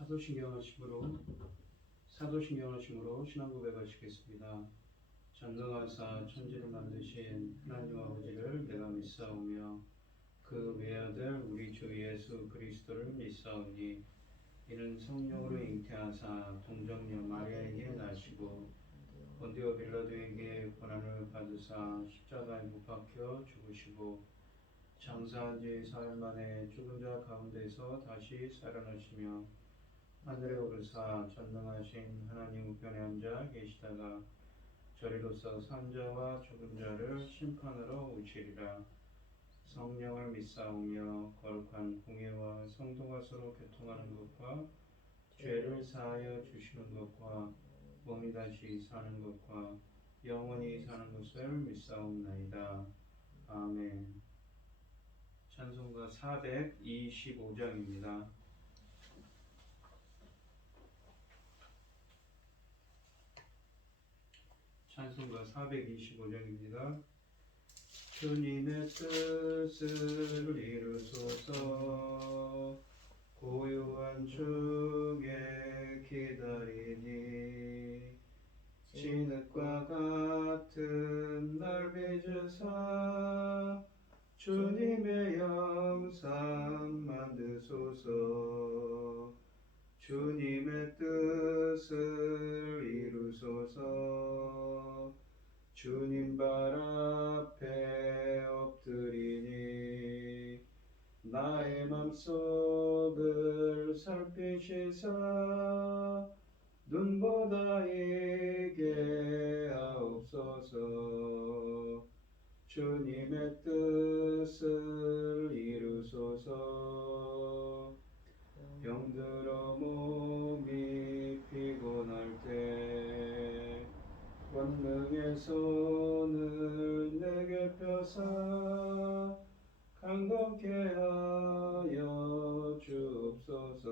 사도신경하심으로 신앙 고백하시겠습니다. 전능하사 천지를 만드신 하나님 아버지를 내가 믿사오며 그 외아들 우리 주 예수 그리스도를 믿사오니 이는 성령으로 잉태하사 동정녀 마리아에게 나시고 본디오 빌라도에게 고난을 받으사 십자가에 못 박혀 죽으시고 장사한 지 사흘 만에 죽은 자 가운데서 다시 살아나시며 하늘에 오르사 전능하신 하나님 우편에 앉아 계시다가 저리로서 산자와 죽은 자를 심판하러 오시리라. 성령을 믿사오며 거룩한 공예와 성도가 서로 교통하는 것과 죄를 사하여 주시는 것과 몸이 다시 사는 것과 영원히 사는 것을 믿사옵나이다. 아멘. 찬송가 425장입니다. 찬송가 425장입니다. 주님의 뜻을 이루소서. 고요한 중에 기다리니 진흙과 같은 날 빚으사 주님의 영상 만드소서. 주님의 뜻을 이루소서. 주님 발 앞에 엎드리니 나의 맘속을 살피시사 눈보다 이게 하옵소서. 주님의 뜻을 이루소서. 병들어 몸이 피곤할 때 권능의 손을 내게 펴사 강건케 하여 주옵소서.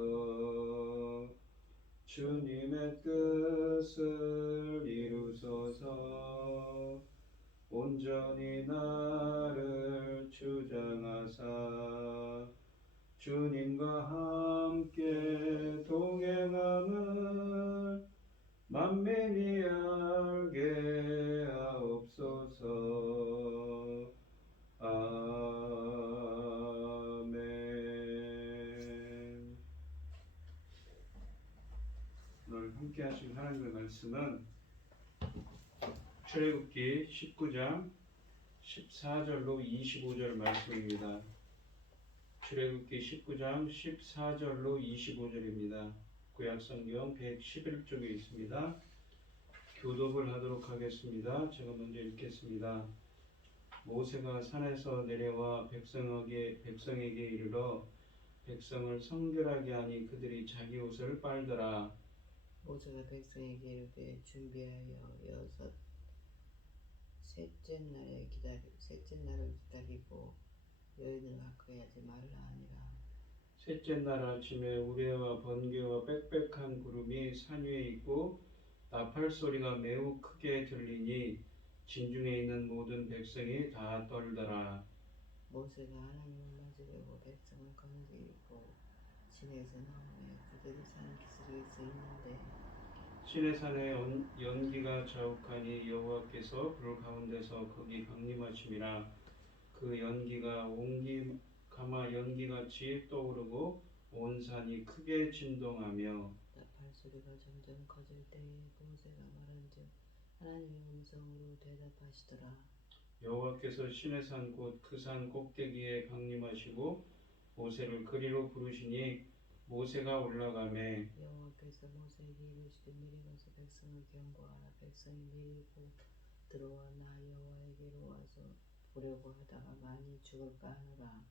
주님의 뜻을 이루소서. 온전히 나를 주장하사 주님과 함께 동행함을 만민이 알게 하옵소서. 아멘. 오늘 함께 하신 하나님의 말씀은 출애굽기 19장 14절로 25절 말씀입니다. 출애굽기 19장 14절로 25절입니다. 구약성경 111쪽에 있습니다. 교독을 하도록 하겠습니다. 제가 먼저 읽겠습니다. 모세가 산에서 내려와 백성에게 이르러 백성을 성결하게 하니 그들이 자기 옷을 빨더라. 모세가 백성에게 이르되 준비하여 셋째 날을 기다리고 여인을 가까이 하지 말라 하니라. 셋째 날 아침에 우레와 번개와 빽빽한 구름이 산 위에 있고 나팔 소리가 매우 크게 들리니 진중에 있는 모든 백성이 다 떨더라. 모세가 하나님을 맞으려고 백성을 건드리고 시내에서 나오매 그들이 사는 기슭에서 있는데 시내산에 연기가 자욱하니 여호와께서 불 가운데서 거기 강림하심이라. 그 연기가 옹기 가마 연기같이 떠오르고 온 산이 크게 진동하며 나팔 소리가 점점 커질 때에 모세가 말한즉 하나님의 음성으로 대답하시더라. 여호와께서 시내산 곧 그 산 꼭대기에 강림하시고 모세를 그리로 부르시니 모세가 올라가매 여호와께서 모세에게 이르시되 미리 가서 백성을 경고하라. 백성이 미리 들어와 나 여호와에게로 와서 보려고 하다가 많이 죽을까 하노라.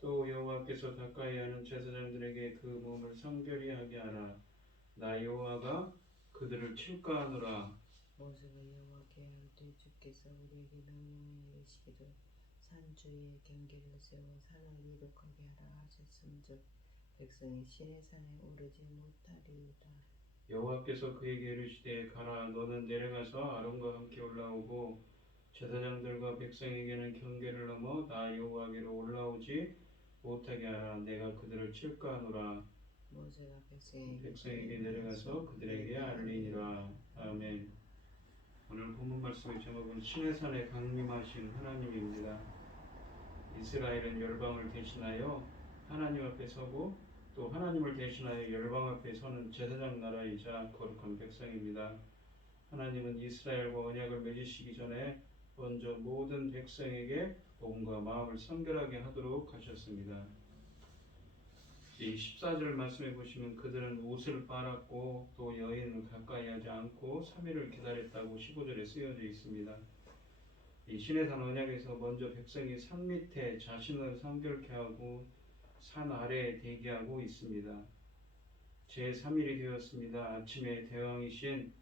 또 여호와께서 가까이 하는 제사장들에게 그 몸을 성결히 하게 하라. 나 여호와가 그들을 칠까 하노라. 모세가 여호와께 아뢰되 주께서 우리에게 명령하여 이르시기를 산 주위에 경계를 세워 산을 이룩하게 하라 하셨음즉 백성이 시내산에 오르지 못하리이다. 여호와께서 그에게 이르시되 가라. 너는 내려가서 아론과 함께 올라오고 제사장들과 백성에게는 경계를 넘어 나 여호와께로 올라오지 못하게 하라. 내가 그들을 칠까 하노라. 모세가 백성에게 백성에게 내려가서 그들에게 알리니라. 아멘. 오늘 본문 말씀의 제목은 신의 산에 강림하신 하나님입니다. 이스라엘은 열방을 대신하여 하나님 앞에 서고 또 하나님을 대신하여 열방 앞에 서는 제사장 나라이자 거룩한 백성입니다. 하나님은 이스라엘과 언약을 맺으시기 전에 먼저 모든 백성에게 몸과 마음을 성결하게 하도록 하셨습니다. 이 14절 말씀해 보시면 그들은 옷을 빨았고 또 여인을 가까이 하지 않고 3일을 기다렸다고 15절에 쓰여져 있습니다. 이 시내산 언약에서 먼저 백성이 산 밑에 자신을 성결케 하고 산 아래에 대기하고 있습니다. 제3일이 되었습니다. 아침에 대왕이신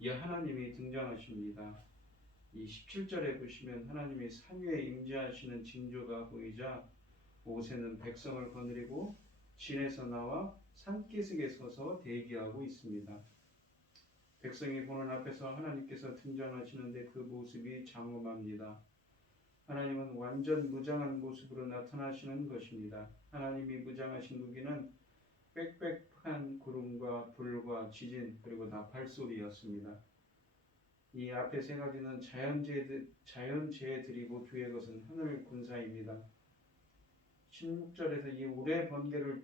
이 하나님이 등장하십니다. 이 17절에 보시면 하나님이 산 위에 임재하시는 징조가 보이자 모세는 백성을 거느리고 진에서 나와 산기슭에 서서 대기하고 있습니다. 백성이 보는 앞에서 하나님께서 등장하시는데 그 모습이 장엄합니다. 하나님은 완전 무장한 모습으로 나타나시는 것입니다. 하나님이 무장하신 무기는 빽빽한 구름과 불과 지진 그리고 나팔소리였습니다. 이 앞에 세 가지는 자연재해들이고 뒤에 것은 하늘 군사입니다. 16절에서 이 우레 번개를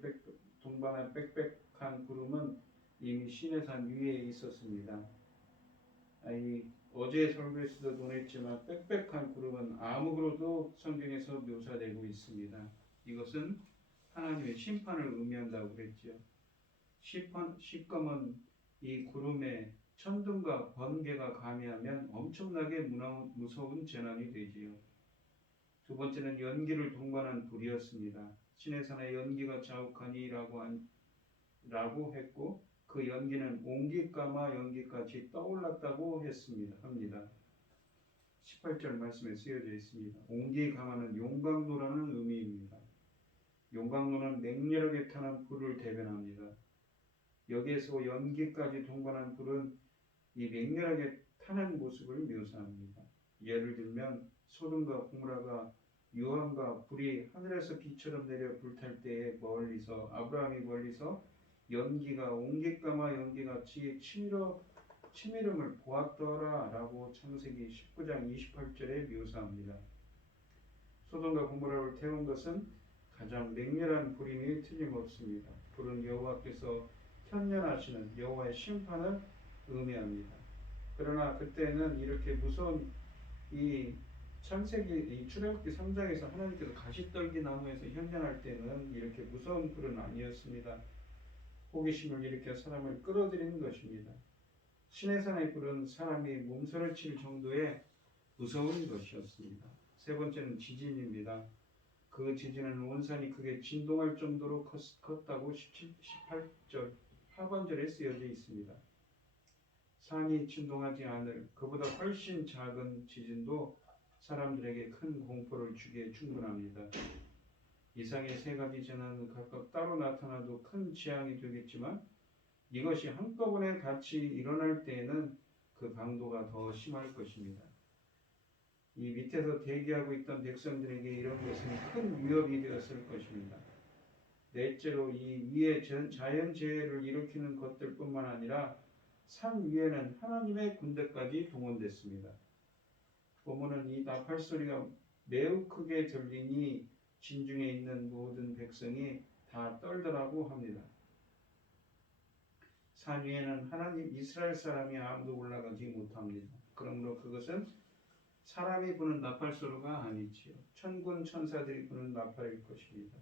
동반한 빽빽한 구름은 이미 시내산 위에 있었습니다. 어제 설교에서도 논했지만 빽빽한 구름은 암흑으로도 성경에서 묘사되고 있습니다. 이것은 하나님의 심판을 의미한다고 그랬죠. 시꺼먼 이 구름에 천둥과 번개가 가미하면 엄청나게 무서운 재난이 되지요. 두 번째는 연기를 동반한 불이었습니다. 시내산에 연기가 자욱하니라고 했고 그 연기는 옹기까마 연기까지 떠올랐다고 합니다. 18절 말씀에 쓰여져 있습니다. 옹기가마는 용광로라는 의미입니다. 용광로는 맹렬하게 타는 불을 대변합니다. 여기에서 연기까지 동반한 불은 이 맹렬하게 타는 모습을 묘사합니다. 예를 들면 소돔과 고모라가 유황과 불이 하늘에서 비처럼 내려 불탈 때에 아브라함이 멀리서 연기가 옹기까마 연기같이 치밀음을 보았더라 라고 창세기 19장 28절에 묘사합니다. 소돔과 고모라를 태운 것은 가장 맹렬한 불임이 틀림없습니다. 불은 여호와께서 현년하시는 여호와의 심판을 의미합니다. 그러나 그때는 이렇게 무서운 이 출애굽기 3장에서 하나님께서 가시떨기 나무에서 현현할 때는 이렇게 무서운 불은 아니었습니다. 호기심을 일으켜 사람을 끌어들이는 것입니다. 시내산의 불은 사람이 몸서를 칠 정도의 무서운 것이었습니다. 세 번째는 지진입니다. 그 지진은 온 산이 크게 진동할 정도로 컸다고 18절 하반절에 쓰여져 있습니다. 산이 진동하지 않을 그보다 훨씬 작은 지진도 사람들에게 큰 공포를 주기에 충분합니다. 이상의 세 가지 재난은 각각 따로 나타나도 큰 재앙이 되겠지만 이것이 한꺼번에 같이 일어날 때에는 그 강도가 더 심할 것입니다. 이 밑에서 대기하고 있던 백성들에게 이런 것은 큰 위협이 되었을 것입니다. 넷째로 이 위에 자연재해를 일으키는 것들뿐만 아니라 산 위에는 하나님의 군대까지 동원됐습니다. 본문은 이 나팔 소리가 매우 크게 들리니 진중에 있는 모든 백성이 다 떨더라고 합니다. 산 위에는 하나님 이스라엘 사람이 아무도 올라가지 못합니다. 그러므로 그것은 사람이 부는 나팔 소리가 아니지요. 천군 천사들이 부는 나팔일 것입니다.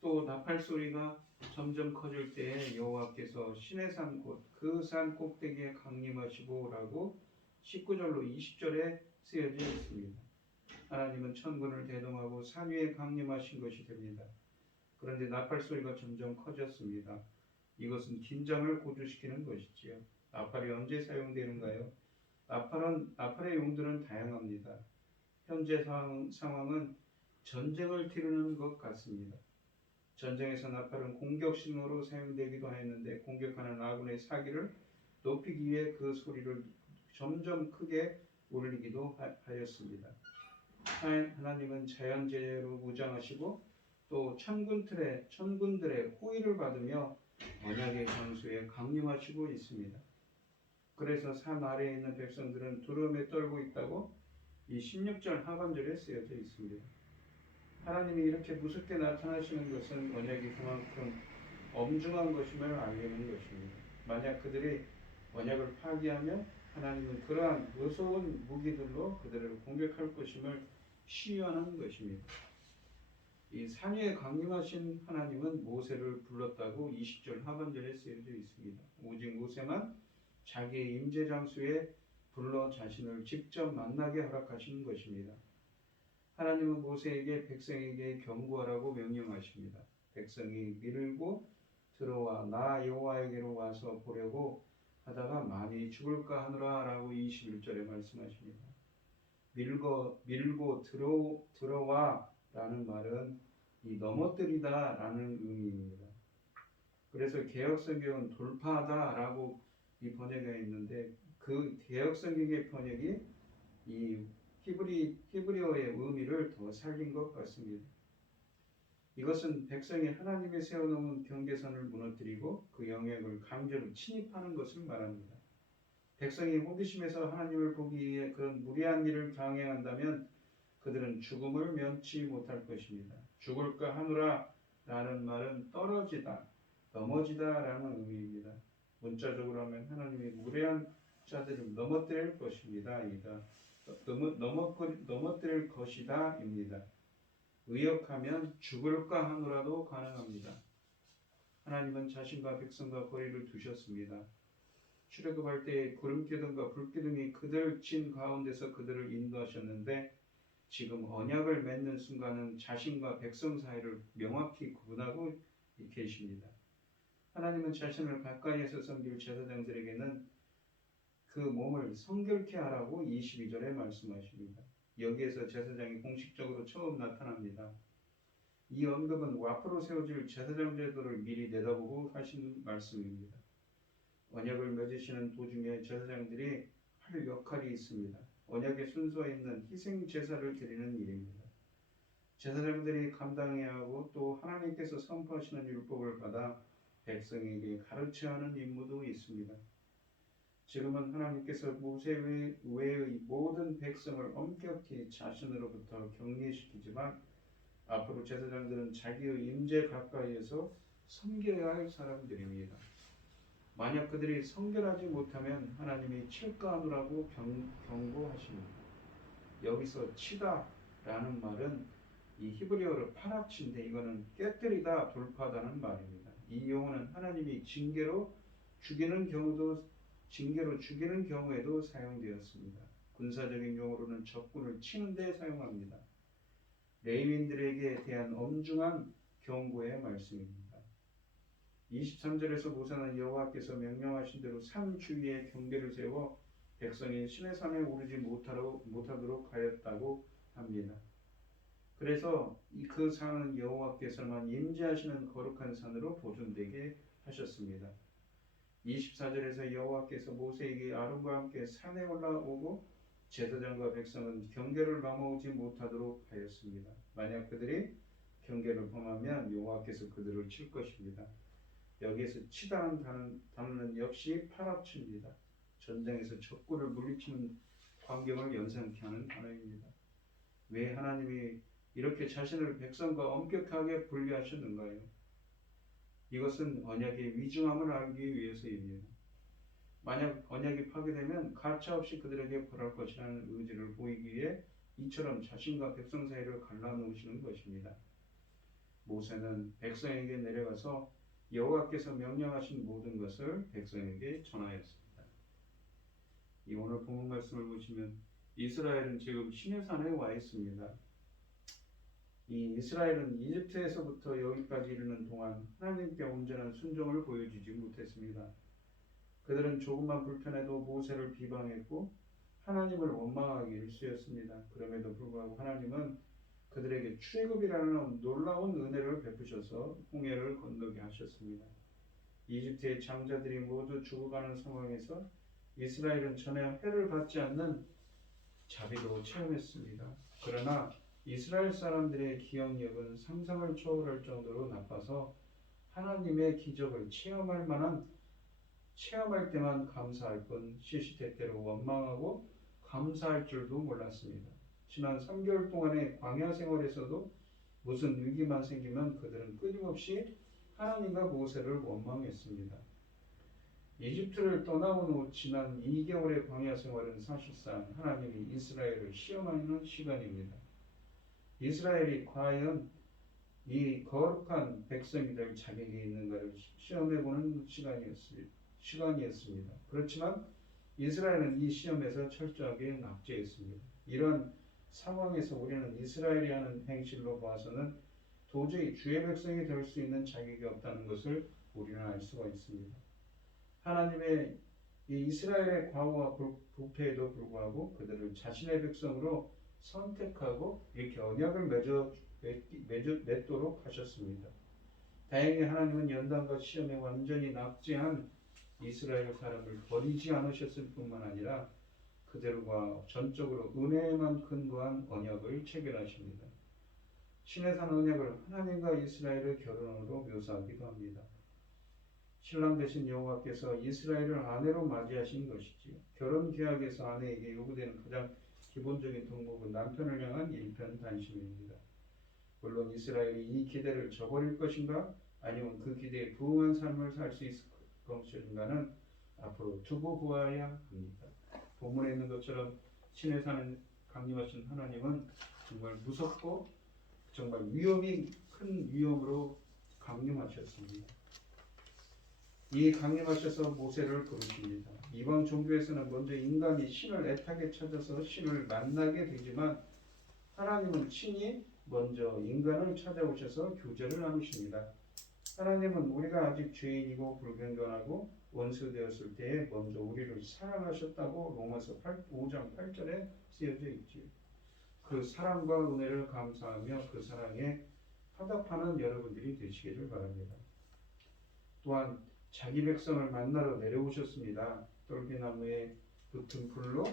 또 나팔 소리가 점점 커질 때에 여호와께서 시내산 곳 그 산 꼭대기에 강림하시고라고 19절로 20절에 쓰여져 있습니다. 하나님은 천군을 대동하고 산 위에 강림하신 것이 됩니다. 그런데 나팔 소리가 점점 커졌습니다. 이것은 긴장을 고조시키는 것이지요. 나팔이 언제 사용되는가요? 나팔의 용도는 다양합니다. 현재 상황은 전쟁을 치르는 것 같습니다. 전쟁에서 나팔은 공격 신호로 사용되기도 했는데 공격하는 아군의 사기를 높이기 위해 그 소리를 점점 크게 올리기도 하였습니다. 하나님은 자연재해로 무장하시고 또 천군들의 호의를 받으며 언약의 장소에 강림하시고 있습니다. 그래서 산 아래에 있는 백성들은 두려움에 떨고 있다고 이 16절 하반절에 쓰여져 있습니다. 하나님이 이렇게 무섭게 나타나시는 것은 언약이 그만큼 엄중한 것임을 알리는 것입니다. 만약 그들이 언약을 파기하면 하나님은 그러한 무서운 무기들로 그들을 공격할 것임을 시유하는 것입니다. 이 산 위에 강림하신 하나님은 모세를 불렀다고 20절 하반절에 쓰여져 있습니다. 오직 모세만 자기의 임재 장소에 불러 자신을 직접 만나게 허락하시는 것입니다. 하나님은 모세에게 백성에게 경고하라고 명령하십니다. 백성이 밀고 들어와 나 여호와에게로 와서 보려고 하다가 많이 죽을까 하노라 라고 21절에 말씀하십니다. 밀고 들어와 라는 말은 이 넘어뜨리다 라는 의미입니다. 그래서 개역성경은 돌파하다 라고 이 번역이 있는데 그 개역성경의 번역이 이 히브리어의 의미를 더 살린 것 같습니다. 이것은 백성이 하나님이 세워놓은 경계선을 무너뜨리고 그 영역을 강제로 침입하는 것을 말합니다. 백성이 호기심에서 하나님을 보기 위해 그런 무리한 일을 강행한다면 그들은 죽음을 면치 못할 것입니다. 죽을까 하노라 라는 말은 떨어지다, 넘어지다 라는 의미입니다. 문자적으로 하면 하나님이 무례한 자들을 넘어뜨릴 것입니다. 넘어뜨릴 것이다 입니다. 의역하면 죽을까 하노라도 가능합니다. 하나님은 자신과 백성과 거리를 두셨습니다. 출애굽할 때 구름기둥과 불기둥이 그들 진 가운데서 그들을 인도하셨는데 지금 언약을 맺는 순간은 자신과 백성 사이를 명확히 구분하고 계십니다. 하나님은 자신을 가까이에서 섬길 제사장들에게는 그 몸을 성결케 하라고 22절에 말씀하십니다. 여기에서 제사장이 공식적으로 처음 나타납니다. 이 언급은 앞으로 세워질 제사장 제도를 미리 내다보고 하신 말씀입니다. 언약을 맺으시는 도중에 제사장들이 할 역할이 있습니다. 언약의 순서에 있는 희생 제사를 드리는 일입니다. 제사장들이 감당해야 하고 또 하나님께서 선포하시는 율법을 받아 백성에게 가르쳐야 하는 임무도 있습니다. 지금은 하나님께서 모세 외의 모든 백성을 엄격히 자신으로부터 격리시키지만 앞으로 제사장들은 자기의 임재 가까이에서 섬겨야 할 사람들입니다. 만약 그들이 성결하지 못하면 하나님이 칠까 하노라고 경고하십니다. 여기서 치다 라는 말은 이 히브리어로 파랍치인데 이거는 깨뜨리다, 돌파하다는 말입니다. 이 용어는 하나님이 징계로 죽이는 경우에도 사용되었습니다. 군사적인 용어로는 적군을 치는 데 사용합니다. 레위인들에게 대한 엄중한 경고의 말씀입니다. 23절에서 모세는 여호와께서 명령하신 대로 산 주위에 경계를 세워 백성이 시내산에 오르지 못하도록 하였다고 합니다. 그래서 그 산은 여호와께서만 임재하시는 거룩한 산으로 보존되게 하셨습니다. 24절에서 여호와께서 모세에게 아론과 함께 산에 올라오고 제사장과 백성은 경계를 넘어오지 못하도록 하였습니다. 만약 그들이 경계를 범하면 여호와께서 그들을 칠 것입니다. 여기에서 치다는 단어는 역시 파랍치입니다. 전쟁에서 적군을 물리치는 광경을 연상케 하는 단어입니다. 왜 하나님이 이렇게 자신을 백성과 엄격하게 분리하셨는가요? 이것은 언약의 위중함을 알기 위해서입니다. 만약 언약이 파괴되면 가차없이 그들에게 벌할 것이라는 의지를 보이기 위해 이처럼 자신과 백성 사이를 갈라놓으시는 것입니다. 모세는 백성에게 내려가서 여호와께서 명령하신 모든 것을 백성에게 전하였습니다. 이 오늘 본문 말씀을 보시면 이스라엘은 지금 시내산에 와 있습니다. 이 이스라엘은 이집트에서부터 여기까지 이르는 동안 하나님께 온전한 순종을 보여주지 못했습니다. 그들은 조금만 불편해도 모세를 비방했고 하나님을 원망하기 일쑤였습니다. 그럼에도 불구하고 하나님은 그들에게 출애굽이라는 놀라운 은혜를 베푸셔서 홍해를 건너게 하셨습니다. 이집트의 장자들이 모두 죽어가는 상황에서 이스라엘은 전혀 해를 받지 않는 자비도 체험했습니다. 그러나 이스라엘 사람들의 기억력은 상상을 초월할 정도로 나빠서 하나님의 기적을 체험할 때만 감사할 뿐 시시때때로 원망하고 감사할 줄도 몰랐습니다. 지난 3개월 동안의 광야 생활에서도 무슨 위기만 생기면 그들은 끊임없이 하나님과 모세를 원망했습니다. 이집트를 떠나온 후 지난 2개월의 광야 생활은 사실상 하나님이 이스라엘을 시험하는 시간입니다. 이스라엘이 과연 이 거룩한 백성이 될 자격이 있는가를 시험해보는 시간이었습니다. 그렇지만 이스라엘은 이 시험에서 철저하게 낙제했습니다. 이런 상황에서 우리는 이스라엘이 하는 행실로 봐서는 도저히 주의 백성이 될 수 있는 자격이 없다는 것을 우리는 알 수가 있습니다. 하나님의 이 이스라엘의 과오와 부패에도 불구하고 그들을 자신의 백성으로 선택하고 이렇게 언약을 맺도록 하셨습니다. 다행히 하나님은 연단과 시험에 완전히 낙제한 이스라엘 사람을 버리지 않으셨을 뿐만 아니라 그들과 전적으로 은혜에만 근거한 언약을 체결하십니다. 신의 산 언약을 하나님과 이스라엘의 결혼으로 묘사하기도 합니다. 신랑 되신 여호와께서 이스라엘을 아내로 맞이하신 것이지요. 결혼 계약에서 아내에게 요구되는 가장 기본적인 덕목은 남편을 향한 일편단심입니다. 물론 이스라엘이 이 기대를 저버릴 것인가 아니면 그 기대에 부응한 삶을 살 수 있을 것인가는 앞으로 두고 보아야 합니다. 본문에 있는 것처럼 신의 산에 강림하신 하나님은 정말 무섭고 정말 위험이 큰 위험으로 강림하셨습니다. 이 강림하셔서 모세를 부르십니다. 이방 종교에서는 먼저 인간이 신을 애타게 찾아서 신을 만나게 되지만 하나님은 친히 먼저 인간을 찾아오셔서 교제를 나누십니다. 하나님은 우리가 아직 죄인이고 불경건하고 원수 되었을 때에 먼저 우리를 사랑하셨다고 로마서 5장 8절에 쓰여져 있지요. 그 사랑과 은혜를 감사하며 그 사랑에 화답하는 여러분들이 되시기를 바랍니다. 또한 자기 백성을 만나러 내려오셨습니다. 똘기나무에 붙은 불로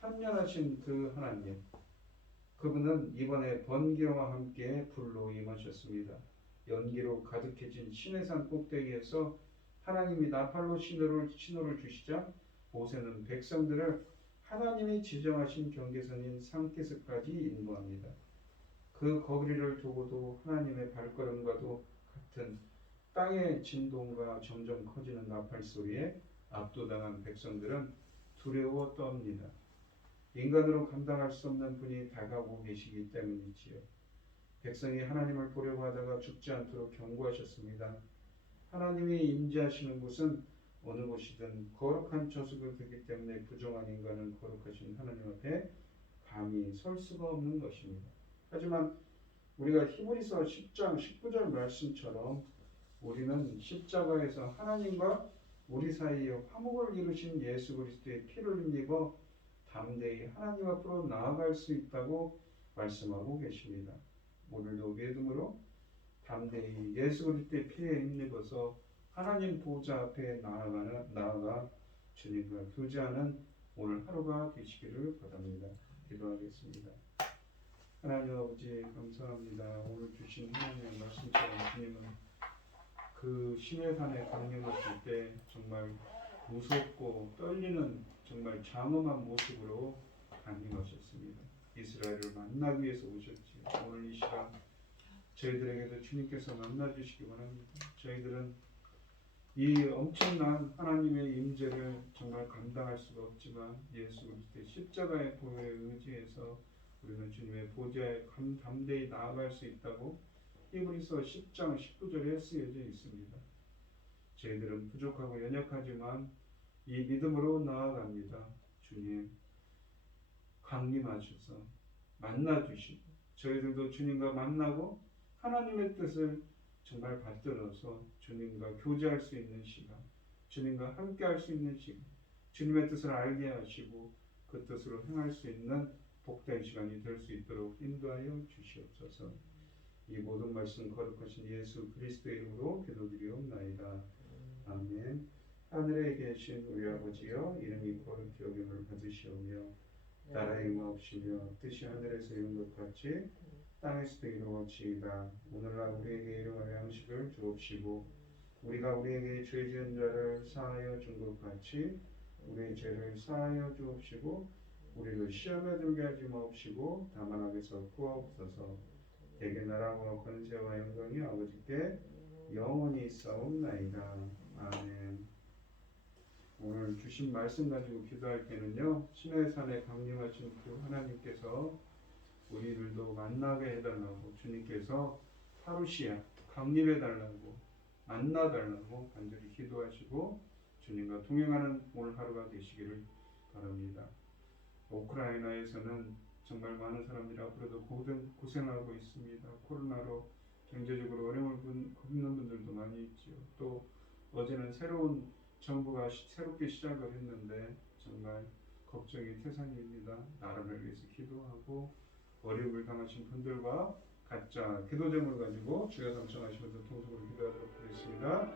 현면하신 그 하나님, 그분은 이번에 번개와 함께 불로 임하셨습니다. 연기로 가득해진 시내산 꼭대기에서 하나님이 나팔로 신호를 주시자 모세는 백성들을 하나님이 지정하신 경계선인 산기슭까지 인도합니다. 그 거리를 두고도 하나님의 발걸음과도 같은 땅의 진동과 점점 커지는 나팔 소리에 압도당한 백성들은 두려워 떱니다. 인간으로 감당할 수 없는 분이 다가오고 계시기 때문이지요. 백성이 하나님을 보려고 하다가 죽지 않도록 경고하셨습니다. 하나님이 임재하시는 곳은 어느 곳이든 거룩한 저수가 되기 때문에 부정한 인간은 거룩하신 하나님 앞에 감히 설 수가 없는 것입니다. 하지만 우리가 히브리서 10장 19절 말씀처럼 우리는 십자가에서 하나님과 우리 사이에 화목을 이루신 예수 그리스도의 피를 힘입어 담대히 하나님 앞으로 나아갈 수 있다고 말씀하고 계십니다. 오늘도 믿음으로 담대히 예수 그리스도의 피에 힘입어서 하나님 보좌 앞에 나아가 주님과 교제하는 오늘 하루가 되시기를 바랍니다. 기도하겠습니다. 하나님 아버지 감사합니다. 오늘 주신 하나님의 말씀처럼 주님은 그 시내산에 강림하실 때 정말 무섭고 떨리는 정말 장엄한 모습으로 강림하셨습니다. 이스라엘을 만나기 위해서 오셨지. 오늘 이 시간 저희들에게도 주님께서 만나주시기 바랍니다. 저희들은 이 엄청난 하나님의 임재를 정말 감당할 수가 없지만 예수 그리스도의 십자가의 보혈에 의지해서 우리는 주님의 보좌에 담대히 나아갈 수 있다고 히브리서 10장 19절에 쓰여져 있습니다. 저희들은 부족하고 연약하지만 이 믿음으로 나아갑니다. 주님 강림하셔서 만나주시고 저희들도 주님과 만나고 하나님의 뜻을 정말 받들어서 주님과 교제할 수 있는 시간, 주님과 함께 할 수 있는 시간, 주님의 뜻을 알게 하시고 그 뜻으로 행할 수 있는 복된 시간이 될 수 있도록 인도하여 주시옵소서. 이 모든 말씀 거룩하신 예수 그리스도의 이름으로 기도드리옵나이다. 아멘. 하늘에 계신 우리 아버지여, 이름이 거룩히 여김을 받으시오며 따라 임하옵시며 뜻이 하늘에서 이룬 것 같이 땅에서도 이루어지이다. 오늘날 우리에게 일용할 양식을 주옵시고 우리가 우리에게 죄 지은 자를 사하여 준 것 같이 우리의 죄를 사하여 주옵시고 우리를 시험에 들게 하지 마옵시고 다만 악에서 구하옵소서. 대개 나라와 권세와 영광이 아버지께 영원히 있사옵나이다. 아멘. 오늘 주신 말씀 가지고 기도할 때는요, 시내산에 강림하신 그 하나님께서 우리들도 만나게 해달라고 주님께서 파루시아 강림해달라고 만나달라고 간절히 기도하시고 주님과 동행하는 오늘 하루가 되시기를 바랍니다. 우크라이나에서는 정말 많은 사람들이 앞으로도 고생하고 있습니다. 코로나로 경제적으로 어려움을 겪는 분들도 많이 있지요. 또 어제는 새로운 정부가 새롭게 시작을 했는데 정말 걱정이 태산입니다. 나라를 위해서 기도하고 어려움을 당하신 분들과 각자 기도 제목을 가지고 주여 삼청하시면서 통성으로 기도하도록 하겠습니다.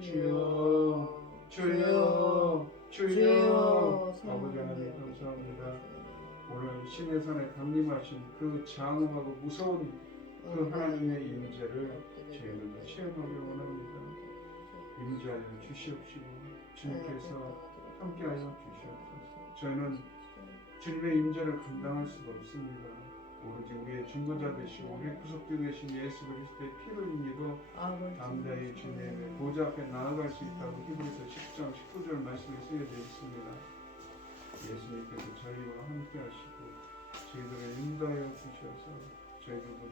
주여 주여 주여 아버지 하나님 감사합니다. 오늘 시내산에 강림하신 그 장엄하고 무서운 그 하나님의 임재를 저희들도 체험하기 원합니다. 임재하여 주시옵시고 주님께서 함께하여 주시옵소서. 저희는 주님의 임재를 감당할 수가 없습니다. 오로지 우리의 중보자 되시고 우리의 구속주 되신 예수 그리스도의 피를 흘리고 담대히 주님의 보좌 앞에 나아갈 수 있다고 히브리서 10장 19절 말씀에 쓰여져 있습니다. 예수님께서 저희와 함께 하시고 저희들을 인도하여 주셔서 저희들도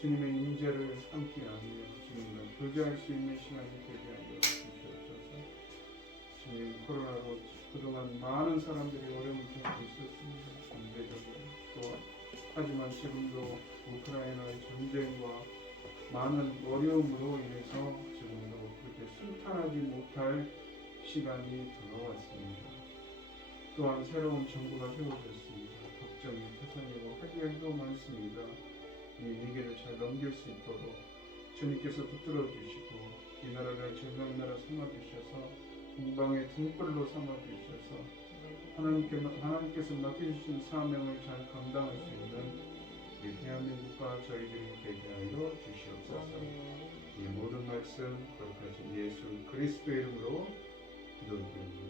주님의 임재를 함께하며 주님과 교제할 수 있는 시간이 되게 하여 주시옵소서. 주님, 코로나로 그동안 많은 사람들이 어려움을 겪고 있었습니다. 경제적으로 또 하지만 지금도 우크라이나의 전쟁과 많은 어려움으로 인해서 지금도 그렇게 순탄하지 못할 시간이 다가왔습니다. 또한 새로운 정부가 세워졌습니다. 걱정이 태산이고 회개도 많습니다. 이 위기를 잘 넘길 수 있도록 주님께서 붙들어 주시고 이 나라를 제명나라 삼아 주셔서 동방의 등불로 삼아 주셔서 하나님께서 맡겨주신 사명을 잘 감당할 수 있는 우리 대한민국과 저희들이 되게 하여 주시옵소서. 이 모든 말씀 거룩하신 예수 그리스도의 이름으로 기도드립니다.